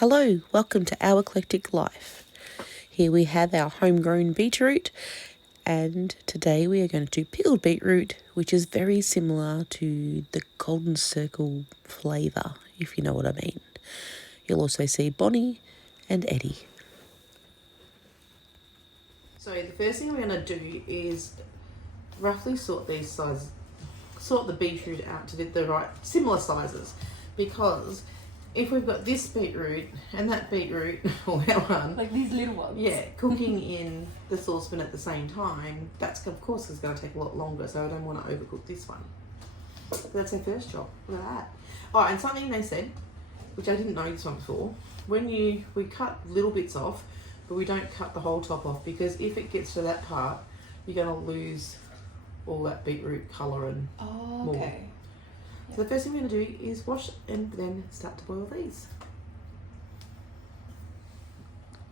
Hello, welcome to Our Eclectic Life. Here we have our homegrown beetroot, and today we are going to do pickled beetroot, which is very similar to the golden circle flavour, if you know what I mean. You'll also see Bonnie and Eddie. So the first thing we're going to do is roughly sort these sizes, sort the beetroot out to the right, similar sizes, because if we've got this beetroot and that beetroot, or that one, like these little ones, yeah, cooking in the saucepan at the same time, that's of course is going to take a lot longer. So I don't want to overcook this one. So that's our first job. Look at that. Oh, and something they said, which I didn't know this one before, we cut little bits off, but we don't cut the whole top off, because if it gets to that part, you're going to lose all that beetroot colour and more. okay. So the first thing we're going to do is wash and then start to boil these.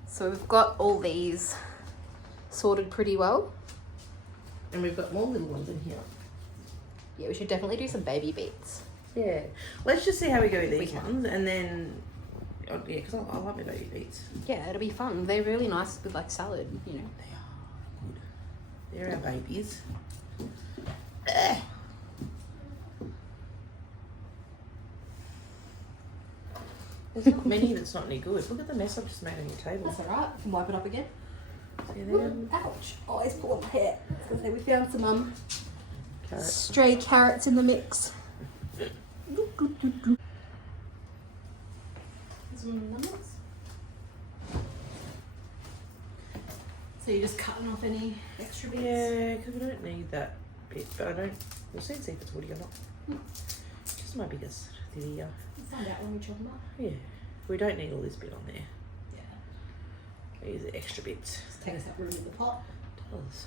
So we've got all these sorted pretty well. And we've got more little ones in here. Yeah, we should definitely do some baby beets. Yeah. Let's just see how we go with these ones, and then, yeah, because I like my baby beets. Yeah, it'll be fun. They're really nice with like salad, you know. They are good. They're our babies. There's not many that's not any good. Look at the mess I've just made on your table. That's alright. You can wipe it up again. See them? Ouch. Oh, it's pulling my hair. I was going to say, we found some Carrots. stray carrots in the mix. Some lemons. So you're just cutting off any extra bits? Yeah, because we don't need that bit, but I don't. We'll see if it's woody or not. Just my biggest video. We'll find out when we chop them up. Yeah, we don't need all this bit on there. Yeah. These are extra bits. Just takes up room in the pot. It does.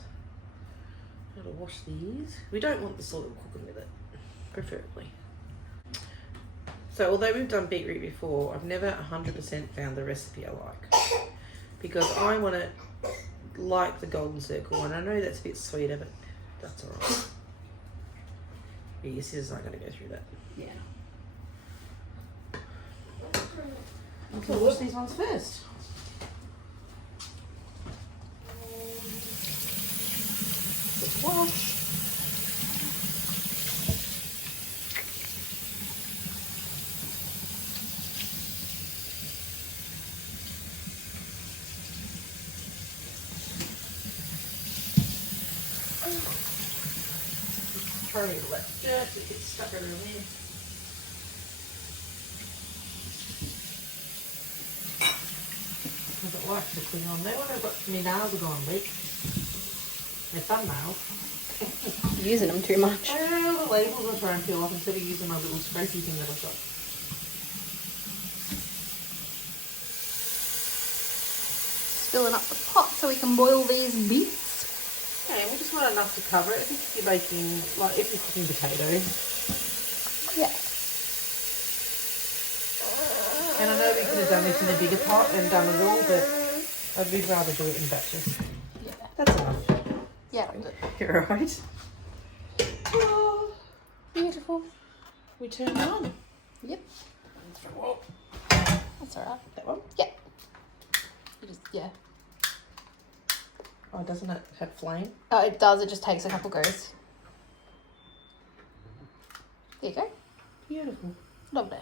Gotta wash these. We don't want the soil cooking with it, preferably. So although we've done beetroot before, I've never 100% found the recipe I like, because I want it like the golden circle, and I know that's a bit sweeter, but that's alright. Yeah, your scissors aren't going to go through that. Yeah. So wash these ones first. Just wash. Trying to let dirt get stuck everywhere. I don't like to clean on there when I've got my nails are gone weak. My thumbnails. Using them too much. The labels I'll try and peel off instead of using my little scrapey thing that I've got. Filling up the pot so we can boil these beets. Okay, we just want enough to cover it. If you're making, like if you're cooking potatoes. Yeah. And I know we could have done this in a bigger pot and done it all, but I'd rather do it in batches. Yeah. That's enough. Yeah, we'll do it. You're right. Oh, Beautiful. we turn it on. Yep. Whoa. That's alright. That one? Yeah. You just, yeah. Oh, doesn't it have flame? Oh, it does. It just takes a couple goes. There you go. Beautiful. Lovely.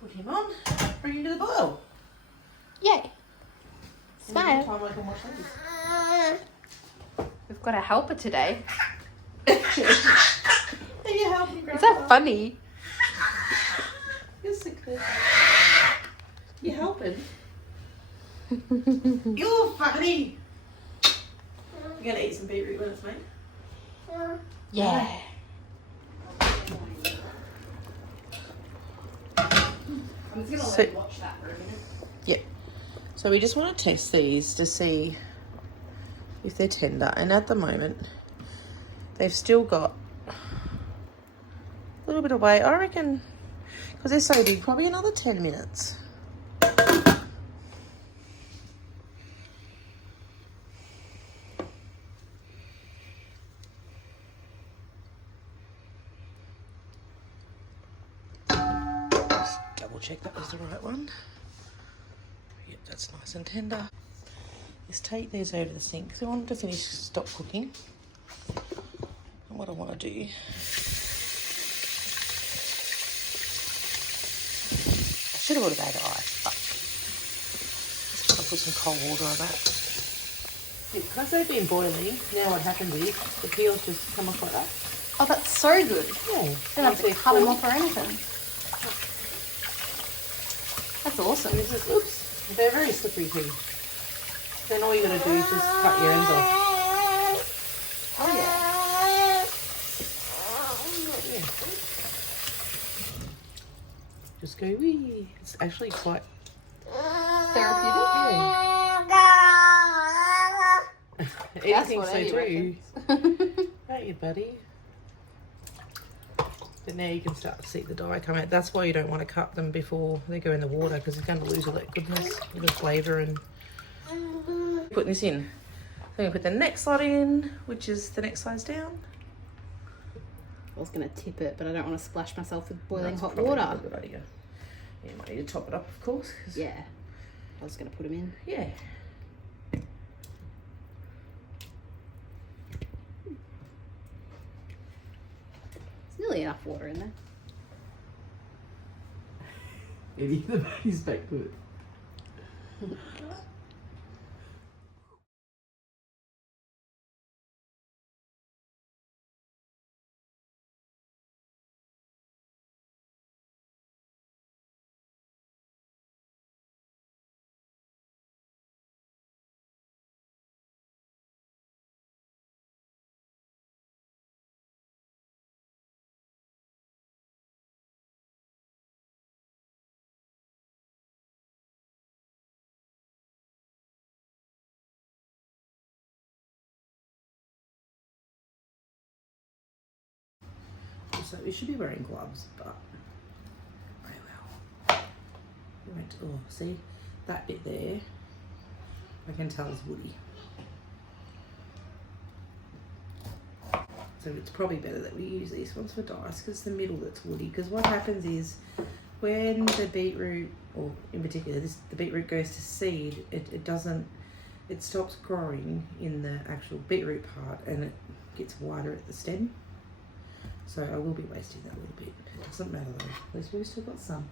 Put him on. Bring him to the boil. Yay. Smile. Time I can wash these. We've got a helper today. Are you helping, Grandpa? Is that funny? You're so good. You helping? You're funny. You're gonna eat some beetroot when it's made? Yeah. I'm just gonna let you watch that for a minute. Yeah. So we just want to test these to see if they're tender, and at the moment they've still got a little bit of weight. I reckon, because they're so big, probably another 10 minutes. double check that was the right one. Yep, that's nice and tender. Just take these over the sink because I want to finish, stop cooking. And what I want to do, I should have added ice, but just got to put some cold water on that. Yeah, because they've been boiling, now what happens is the peels just come off like that. Oh, that's so good. Yeah. Don't have to cut them off or anything. That's awesome. And this is, oops, they're very slippery too. Then all you got to do is just cut your ends off. Oh yeah. Just go wee. It's actually quite Therapeutic. Yeah. Anything so too. Don't you, buddy? But now you can start to see the dye come out. That's why you don't want to cut them before they go in the water, because it's going to lose all that goodness, all the flavour. And putting this in. So I'm going to put the next lot in, which is the next size down. I was going to tip it, but I don't want to splash myself with boiling That's hot probably water. not a good idea. Yeah, you might need to top it up, of course. Yeah. I was going to put them in. Yeah. There's nearly enough water in there. Maybe the baby's back to it. So we should be wearing gloves, but oh well. We went to, oh, see that bit there? I can tell is woody. So it's probably better that we use these ones for dice, because the middle that's woody. Because what happens is when the beetroot, or in particular the beetroot goes to seed, it stops growing in the actual beetroot part, and it gets wider at the stem. So I will be wasting that little bit. It doesn't matter though. At least we've still got some.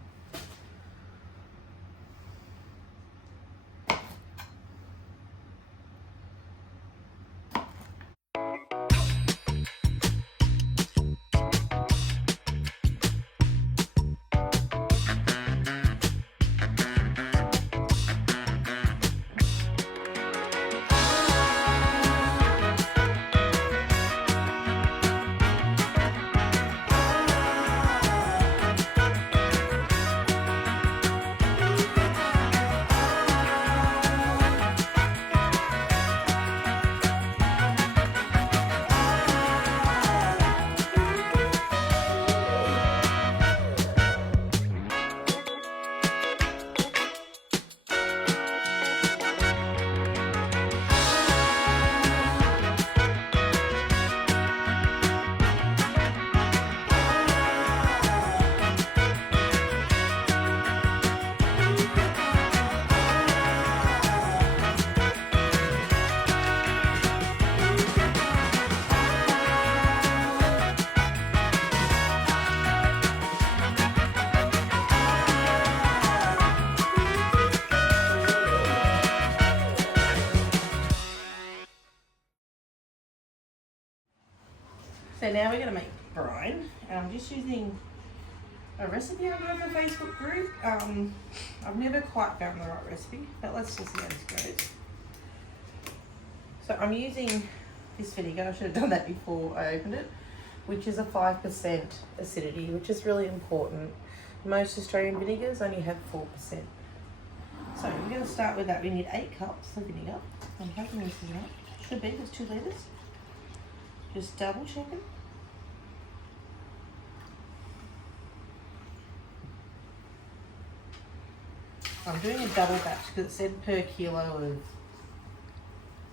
So now we're going to make brine, and I'm just using a recipe I got off the Facebook group. I've never quite found the right recipe, but let's just see how this goes. So I'm using this vinegar, I should have done that before I opened it, which is a 5% acidity, which is really important. Most Australian vinegars only have 4%. So we're going to start with that. We need 8 cups of vinegar. I'm hoping this is right. Should be, there's 2 litres. Just double checking. I'm doing a double batch because it said per kilo of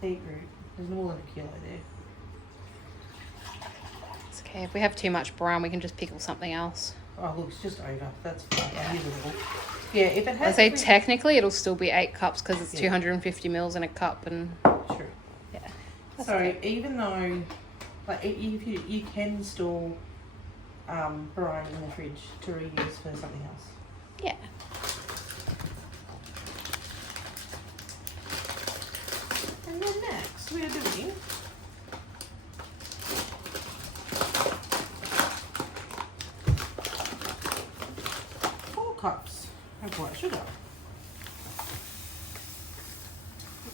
beetroot. There's more than a kilo there. It's Okay, if we have too much brine, we can just pickle something else. Oh, look, it's just over. That's fine. Yeah, if it I has... say technically it'll still be 8 cups because it's Yeah. 250 mils in a cup and... True. Yeah. So okay. even though, like, if you can store brine in the fridge to reuse for something else. Yeah. And then next we are doing 4 cups of white sugar.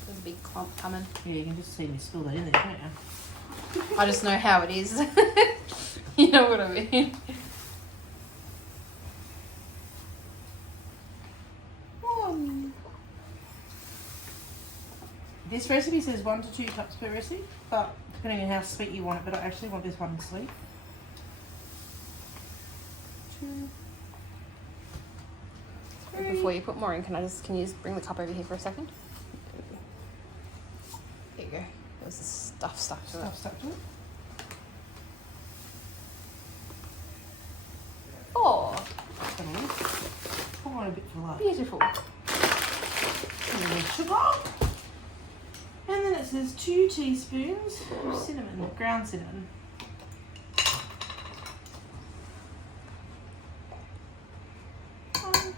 There's a big clump coming. Yeah, you can just see me spill that in there, can't you? I just know how it is. You know what I mean? This recipe says 1 to 2 cups per recipe, but depending on how sweet you want it, but I actually want this one sweet. 2, 3. Before you put more in, can you just bring the cup over here for a second? There you go. There's the stuff stuck to it. Stuck to it. 4. Pour on a bit for life. Beautiful. And then sugar. And then it says 2 teaspoons of cinnamon, ground cinnamon. 1,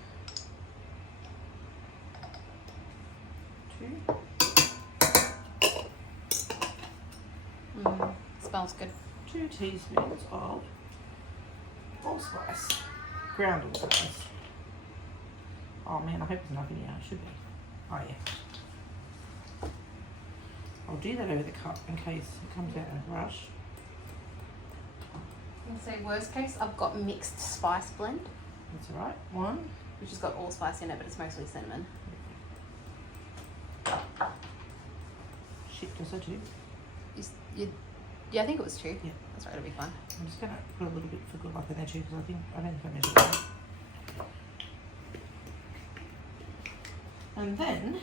2. Smells good. 2 teaspoons of allspice, ground allspice. Oh man, I hope there's enough in here. It should be. Oh yeah. I'll do that over the cup in case it comes out in a rush. I'm gonna say worst case, I've got mixed spice blend, That's alright. 1. which has got allspice in it, but it's mostly cinnamon. Shit, does I do? Yeah, I think it was 2. Yeah. That's right, it'll be fine. I'm just going to put a little bit for good luck in there too because I don't think I measured it right. And then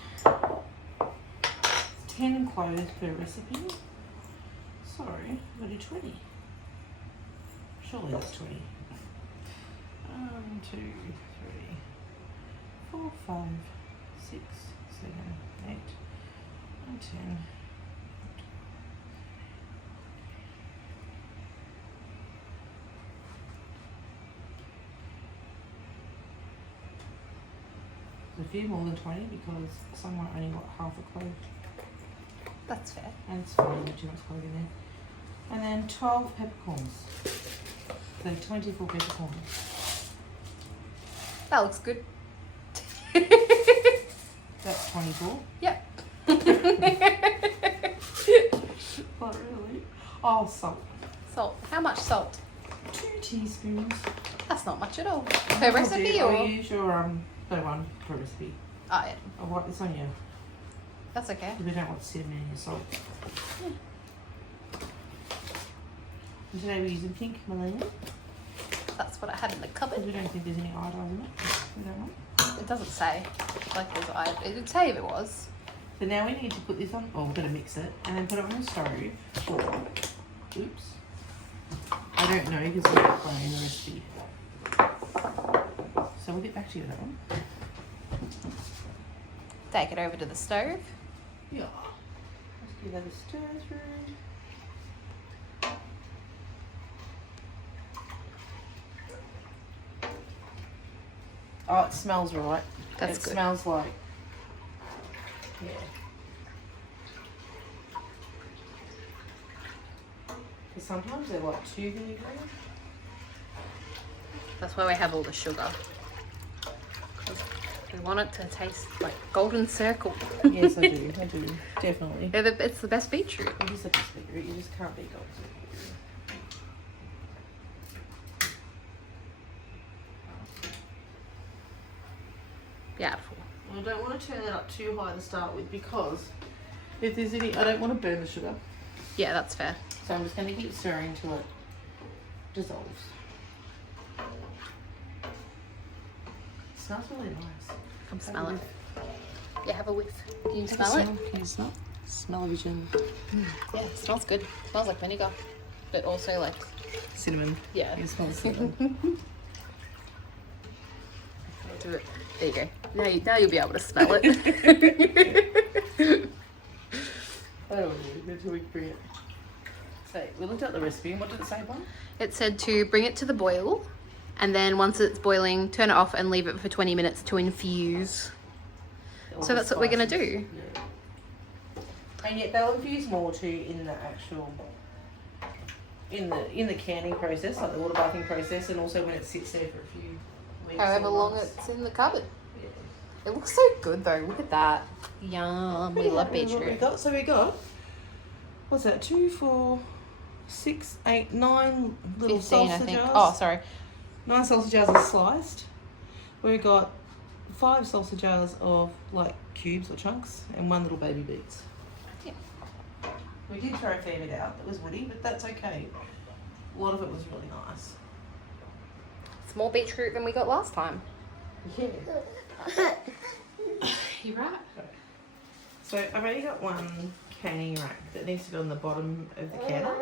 10 cloves per recipe. Sorry, I'm going to do 20. Surely that's 20. 1, 2, 3, 4, 5, 6, 7, 8, 9, 10. There's a few more than 20 because some might only got half a clove. That's fair. And it's fine, not too much clove in there. And then 12 peppercorns. So 24 peppercorns. That looks good. That's 24. Yep. Not really. Oh, salt. Salt. How much salt? 2 teaspoons. That's not much at all. Per recipe I'll or? use your per one per recipe. Oh yeah. I'll wipe this on you. That's okay. We don't want cinnamon in your salt. And today we're using pink Malina. That's what I had in the Because cupboard. we don't think there's any iodine in it. We don't want. It doesn't say. Like there's it would say if it was. So now we need to put this on. Oh, we're going to mix it and then put it on the stove for. Oops. I don't know because we're not playing the recipe. So we'll get back to you with that one. Take it over to the stove. Yeah. Let's give that a stir through. Oh, it smells right. That's it good. Smells like. Yeah. Because sometimes they're like too vinegary. That's why we have all the sugar. 'Cause we want it to taste like golden circle. Yes, I do. I do. Definitely. It's the best beetroot. It is the best beetroot. You just can't beat gold. Beautiful. I don't want to turn it up too high to start with because if there's any, I don't want to burn the sugar. Yeah, that's fair. So I'm just going to keep stirring till it dissolves. It smells really nice. Come smell it. Yeah, have a whiff. Can you smell it? Can you smell? Smell of your gin. Yeah, it smells good. It smells like vinegar, but also like cinnamon. Yeah. You smell the cinnamon. There you go. Now you'll be able to smell it. I don't know until we bring it. So we looked at the recipe and what did it say, Bon? It said to bring it to the boil, and then once it's boiling, turn it off and leave it for 20 minutes to infuse. So that's what we're gonna do. Yeah. And yet they'll infuse more too in the actual in the canning process, like the water bathing process, and also when it sits there for a few weeks. However or long months. it's in the cupboard. Yeah. It looks so good though. Look at that. Yum. We love beetroot. So we got what's that? 2, 4, 6, 8, 9 little 15, salsa I think. jars. Oh, sorry. 9 salsa jars are sliced. We got 5 salsa jars of like cubes or chunks, and 1 little baby beets. Yeah. We did throw a fair bit out that was woody, but that's okay. A lot of it was really nice. It's more beetroot than we got last time. Yeah. You right? So I've only got 1 canning rack that needs to go on the bottom of the canner.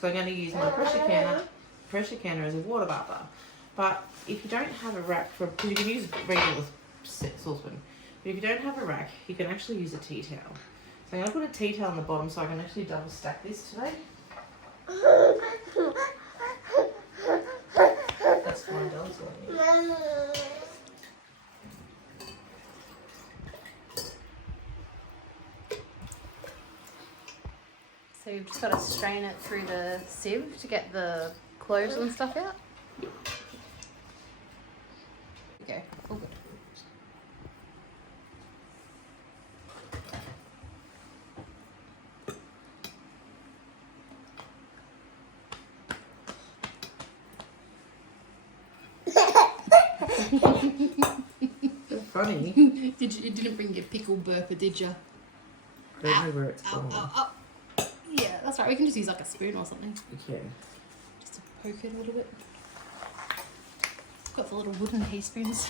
So I'm going to use my pressure canner as a water bather. But if you don't have a rack for, because you can use a regular saucepan, but if you don't have a rack, you can actually use a tea towel. So I'm going to put a tea towel on the bottom so I can actually double stack this today. That's fine, darling. So you've just got to strain it through the sieve to get the cloves and stuff out. Okay, all good. Funny. You didn't bring your pickle burper, did you? I don't know where it's gone. Yeah, that's right. We can just use like a spoon or something. Okay. Just to poke it a little bit. Got the little wooden teaspoons.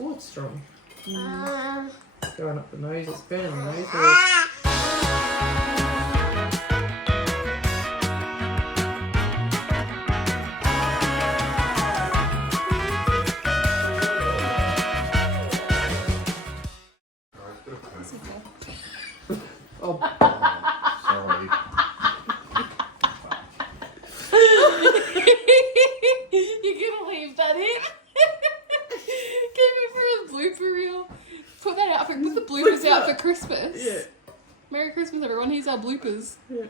Oh, it's strong. Going up the nose, it's burning the nose hairs. Oh, Sorry. You're gonna leave that in? Keep it for a blooper reel. Put that out for put the bloopers out for Christmas. yeah. Merry Christmas, everyone. Here's our bloopers. Yeah.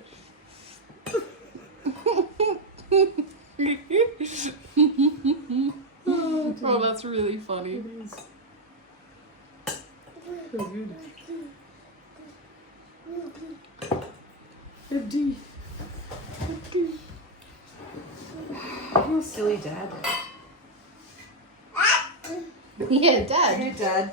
Oh, that's really funny. It is. So good. Empty. You're a silly dad. Yeah, Dad. Hey, Dad.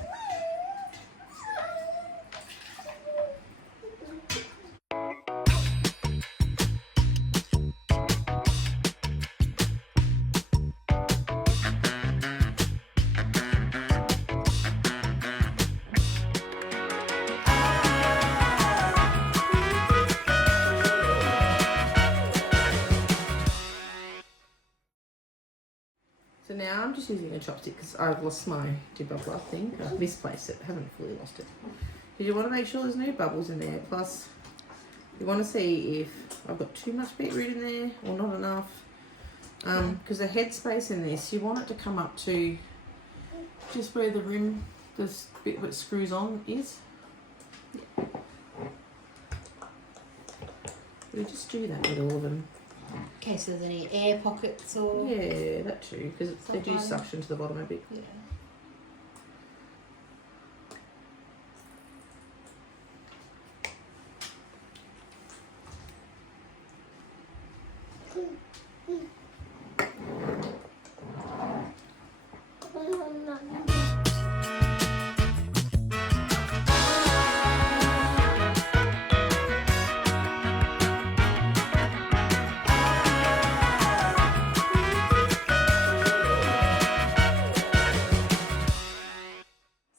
So now I'm just using a chopstick because I've lost my debubbler thing. I've misplaced it, haven't fully lost it. Because you want to make sure there's no bubbles in there. Plus, you want to see if I've got too much beetroot in there or not enough. Because the head space in this, you want it to come up to just where the rim, this bit that screws on is. We just do that with all of them. In case there's any air pockets or... Yeah, that too, because they do Sometimes. suction to the bottom a bit. Yeah.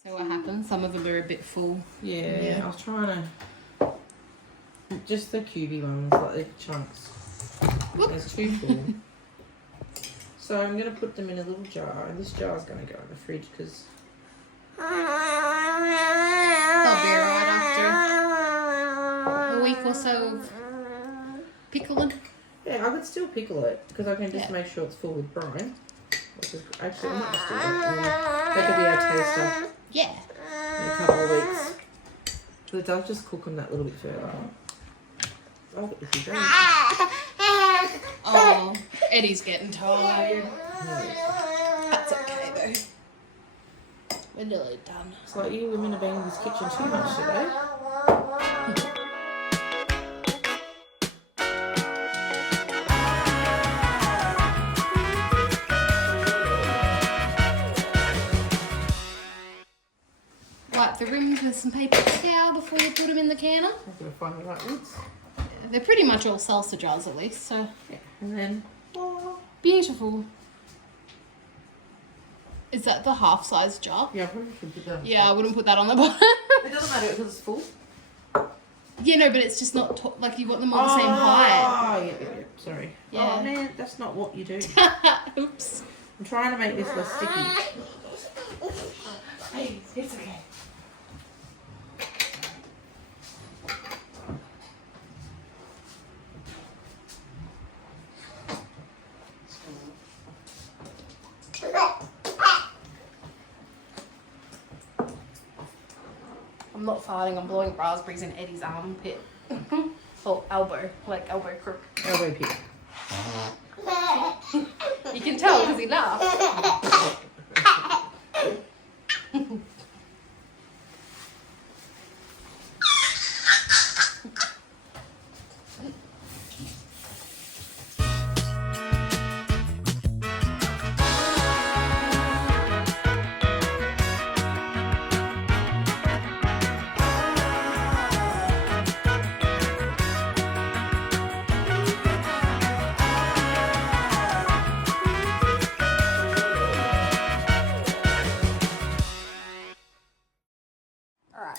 So what happens? Some of them are a bit full. Yeah, I was trying to. Just the cubey ones, like the chunks. There's too full. So I'm going to put them in a little jar, and this jar is going to go in the fridge because They'll be alright after a week or so of pickling. yeah, I could still pickle it because I can just make sure it's full with brine. Which is actually I might just do that. That could be our taster Yeah. in a couple of weeks. But it does just cook them that little bit further. Oh, if you don't. Oh, Eddie's getting tired. Yeah. That's okay though. We're nearly done. It's like you women are being in this kitchen too much today. Wipe the rims with some paper towel before you put them in the canner. I'm going to find the right lids. They're pretty much all salsa jars at least, so Yeah. And then, oh, beautiful. Is that the half-size jar? yeah, I probably should put that on Yeah, I top. wouldn't put that on the bottom. It doesn't matter because it's full. Yeah, no, but it's just not like you want them all the same height. Oh, yeah. Sorry. Yeah. Oh, man, that's not what you do. Oops. I'm trying to make this less sticky. Hey, it's okay. I'm not farting, I'm blowing raspberries in Eddie's armpit. Oh, elbow, like elbow crook. Elbow pick. You can tell because he laughed.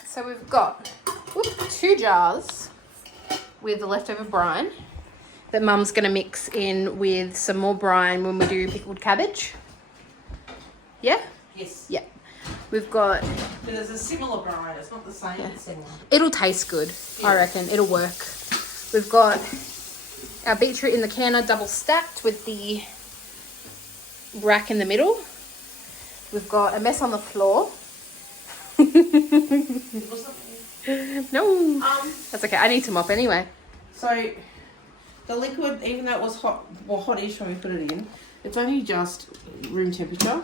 So we've got 2 jars with the leftover brine that Mum's going to mix in with some more brine when we do pickled cabbage. Yeah? Yes. Yeah. We've got... But there's a similar brine. It's not the same. It's similar. It'll taste good, I Yeah. reckon. It'll work. We've got our beetroot in the canner double stacked with the rack in the middle. We've got a mess on the floor. It wasn't me. No. That's okay. I need to mop anyway. So, the liquid, even though it was hot, well, hot-ish when we put it in, it's only just room temperature.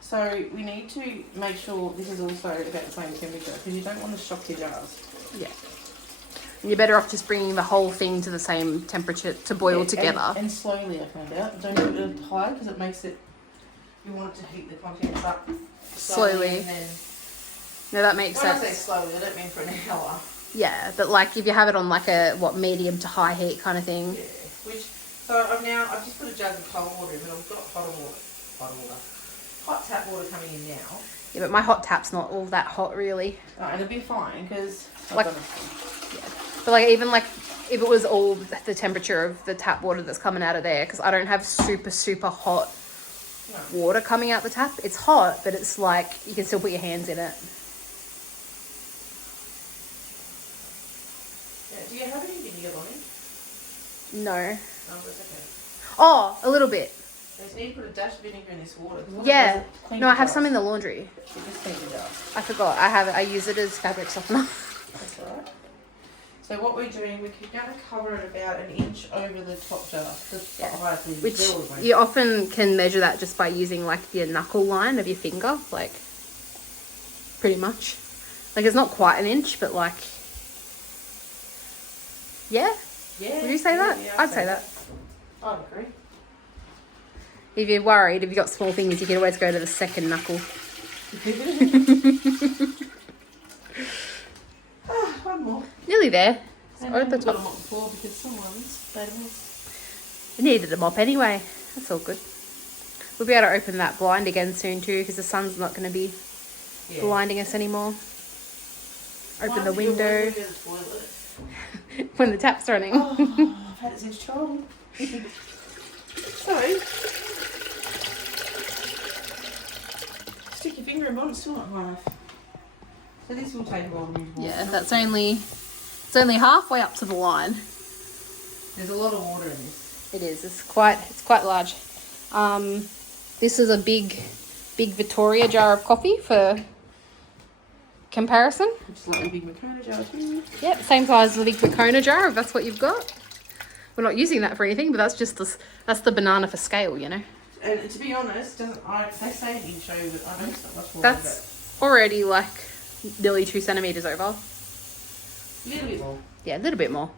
So, we need to make sure this is also about the same temperature because you don't want to shock your jars. Yeah. And you're better off just bringing the whole thing to the same temperature to boil together. And slowly, I found out. Don't put it high because it makes it, you want it to heat the contents up Slowly. And then, No, that makes when I say sense. slowly, I don't mean for an hour. Yeah, but like if you have it on like a medium to high heat kind of thing. Yeah. So I've just put a jug of cold water in, but I've got hot tap water coming in now. Yeah, but my hot tap's not all that hot really. And it'll be fine because Like- But like even like if it was all the temperature of the tap water that's coming out of there, because I don't have super hot water coming out the tap. It's hot, but it's like you can still put your hands in it. Yeah. Do you have any vinegar, Bonnie? No. No, that's okay. Oh, a little bit. You just need to put a dash of vinegar in this water. Yeah. No, I have some in the laundry. You just clean it up. I forgot. I have it. I use it as fabric softener. That's alright. So what we're doing, we're going to cover it about an inch over the top jar. Which you often can measure that just by using like your knuckle line of your finger, like pretty much. Like it's not quite an inch, but like, yeah. Yeah. Would you say that? Yeah, I'd say that. I'd agree. If you're worried, if you've got small fingers, you can always go to the second knuckle. One more. Nearly there. And Or then the we've got top. them on the floor because someone's made a mess. You needed a mop anyway. That's all good. We'll be able to open that blind again soon too, because the sun's not going to be blinding us anymore. Open the window Go to the toilet. when the tap's running. Oh, I've had it since childhood. So, stick your finger in one, it's still not high enough. So this will take a while to move. Yeah, it's only halfway up to the line. There's a lot of water in this. It is. It's quite large. This is a big Victoria jar of coffee for comparison. Just like a big Makona jar too. Yep, same size as the big Makona jar if that's what you've got. We're not using that for anything, but that's just that's the banana for scale, you know. And to be honest, they say it in show, but I don't know much more. That's already like nearly 2 centimeters over. A little bit more. Yeah, a little bit more.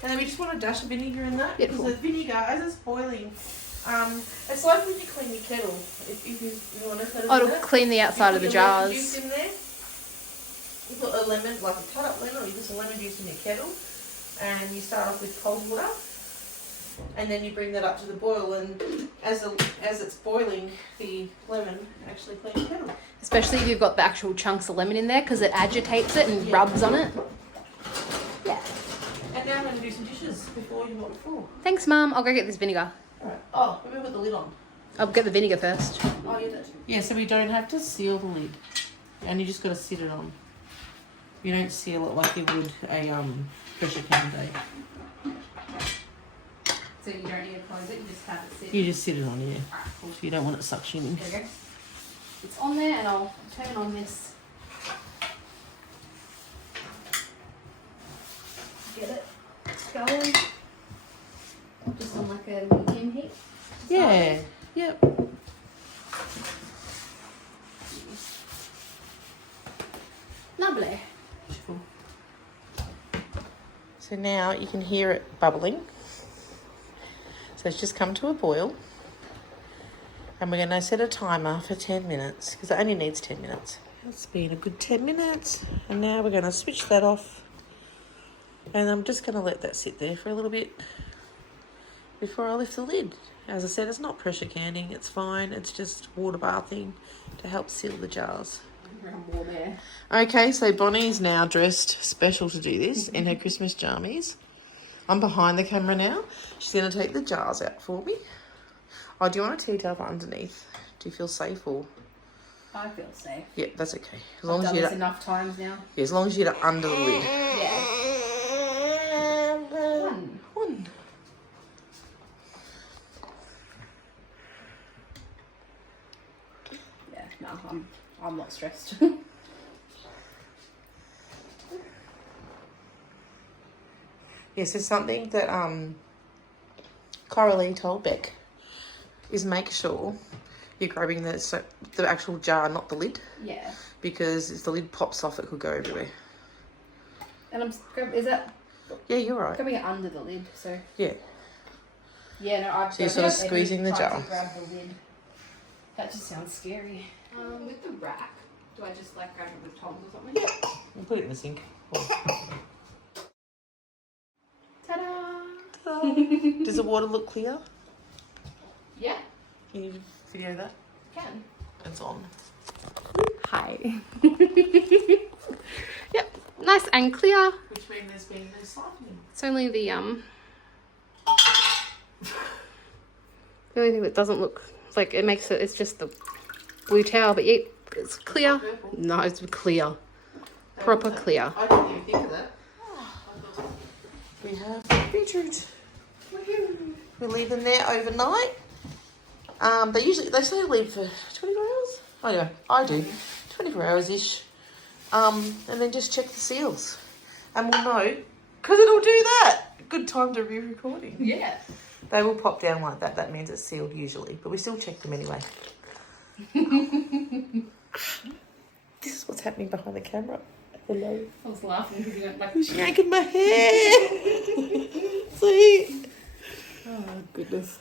And then we just want a dash of vinegar in that. Beautiful. Because the vinegar, as it's boiling, it's like when you clean your kettle. If you want to put it Oh, in it'll it, clean the outside of the you put your lemon jars. juice in there. You put a lemon, like a cut up lemon, or you put some lemon juice in your kettle, and you start off with cold water, and then you bring that up to the boil, and as it's boiling, the lemon actually cleans the kettle. Especially if you've got the actual chunks of lemon in there because it agitates it and rubs on it. Yeah. And now I'm going to do some dishes before you want before. Thanks, Mum. I'll go get this vinegar. Alright. Oh, remember put the lid on. I'll get the vinegar first. Oh, you did. Yeah, so we don't have to seal the lid, and you just got to sit it on. You don't seal it like you would a pressure can day. So you don't need to close it, you just have it sit. You just sit it on, yeah. Alright, cool. So you don't want it suctioning. There we go. It's on there and I'll turn on this. Get it going. Just on like a medium heat. Yeah. Yep. Lovely. Beautiful. So now you can hear it bubbling. So it's just come to a boil. And we're going to set a timer for 10 minutes because it only needs 10 minutes. It's been a good 10 minutes. And now we're going to switch that off. And I'm just going to let that sit there for a little bit before I lift the lid. As I said, it's not pressure canning. It's fine. It's just water bathing to help seal the jars. Okay, so Bonnie's now dressed special to do this in her Christmas jammies. I'm behind the camera now. She's going to take the jars out for me. Oh, do you want a tea towel underneath? Do you feel safe or? I feel safe. Yeah, that's okay. As I've long as done you this enough times now. Yeah, as long as you get it under the lid. Yeah. One. Yeah, no, I'm not stressed. Yes, there's something that Coralie told Beck is make sure you're grabbing the actual jar, not the lid. Yeah. Because if the lid pops off, it could go everywhere. And is that? Yeah, you're right. Grabbing it under the lid, so. Yeah. Yeah, no, I've So you're sort of squeezing the jar. To grab the lid. That just sounds scary. With the rack, do I just like grab it with tongs or something? Yeah. And put it in the sink. Ta-da! Does the water look clear? Yeah, Can you video that? can. It's on. Hi. Yep, nice and clear. Which means there's been no siphoning. It's only the only thing that doesn't look like it makes it. It's just the blue towel, but yeah, it's clear. No, it's clear, proper clear. I didn't even think of that. We have beetroot. We leave them there overnight. They say leave for 24 hours. Anyway, I do 24 hours ish. And then just check the seals, and we'll know because it'll do that. Good time to re-recording. Yeah. They will pop down like that. That means it's sealed usually, but we still check them anyway. This is what's happening behind the camera. Hello. I was laughing because you went like. She's yanking my hair. See? Oh, goodness.